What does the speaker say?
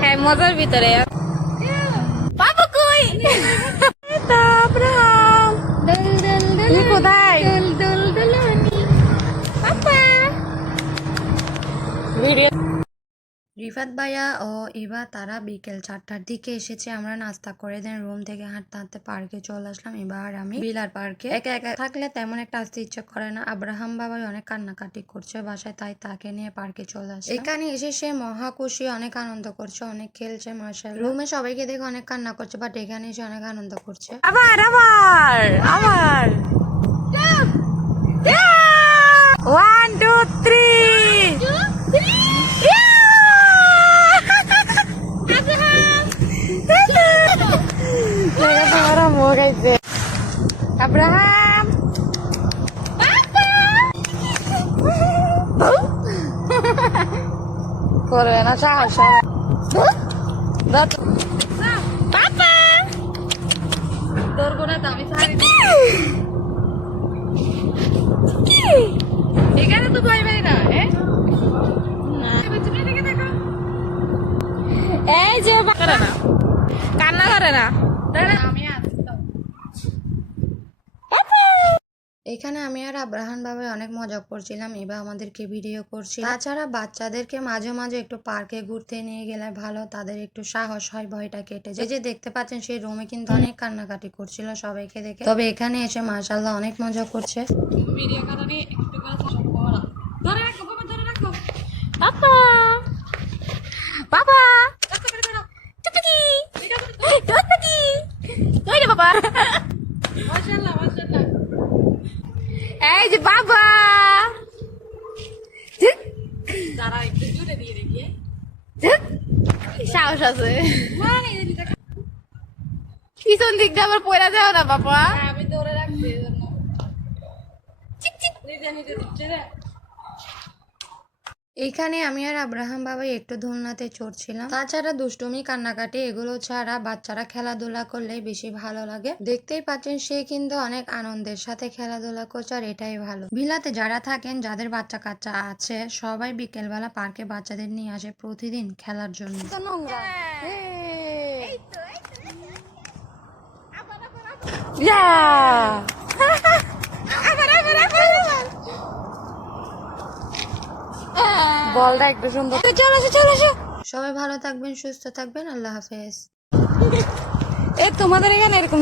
হ্যাঁ মজার ভিতরে। রিফাত ভাইয়া ও এবার তারা বিকেল চারটার দিকে এসেছে। আমরা নাস্তা করে দেন, রুম থেকে হাঁটতে হাঁটতে পার্কে চলে আসলাম। এবার আমি বিলার পার্কে। একা একা থাকলে তেমন একটা আসতে ইচ্ছে করে না। আব্রাহাম বাবাই অনেক কান্নাকাটি করছে বাসায়, তাই তাকে নিয়ে পার্কে চলে আসে এখানে এসে সে মহা খুশি, অনেক আনন্দ করছে, অনেক খেলছে মার্শাল রুমে সবাইকে দেখে অনেক কান্না করছে বাট এখানে এসে অনেক আনন্দ করছে। আবার আবার আবার! আইছে আব্রাহাম! করবে না সাহস তো। এখানে তো ভয় পাই না দেখো। এই যে কান্না করে না। আমি আসছি তো। এখানে আমি আর আব্রাহান বাবাই অনেক মজা করছিলাম, এবার আমাদেরকে ভিডিও করছিল তাছাড়া বাচ্চাদেরকে মাঝে মাঝে একটু পার্কে ঘুরতে নিয়ে গেলে ভালো, তাদের একটু সাহস হয় ভয়টা কেটে যায়। যে দেখতে পাচ্ছেন, সেই রুমে কিন্তু অনেক কান্নাকাটি করছিল সবাইকে দেখে। তবে এখানে এসে মাশাল্লাহ অনেক মজা করছে। বাবা বাবা এই যে বাবা। সাহস আছে। পিছন দিক দিয়ে আবার পয়লা যাও না বাবা। আমি ধরে রাখছি নিজে নিজে। এখানে আমি আর আব্রাহাম বাবাই একটু ধুলনাতে চড়ছিলাম তাছাড়া দুষ্টুমি কান্নাকাটি এগুলো ছাড়া বাচ্চারা খেলাধুলা করলেই বেশি ভালো লাগে দেখতেই পাচ্ছেন সে কিন্তু অনেক আনন্দের সাথে খেলাধুলা করছে আর এটাই ভালো ভিলাতে যারা থাকেন যাদের বাচ্চা কাচ্চা আছে সবাই বিকেলবেলা পার্কে বাচ্চাদের নিয়ে আসে প্রতিদিন খেলার জন্য ইয়া বলটা একটু সুন্দর। চলো আসো চলো আসো। সবাই ভালো থাকবেন সুস্থ থাকবেন আল্লাহ হাফেজ। এই তোমাদের এখানে এরকম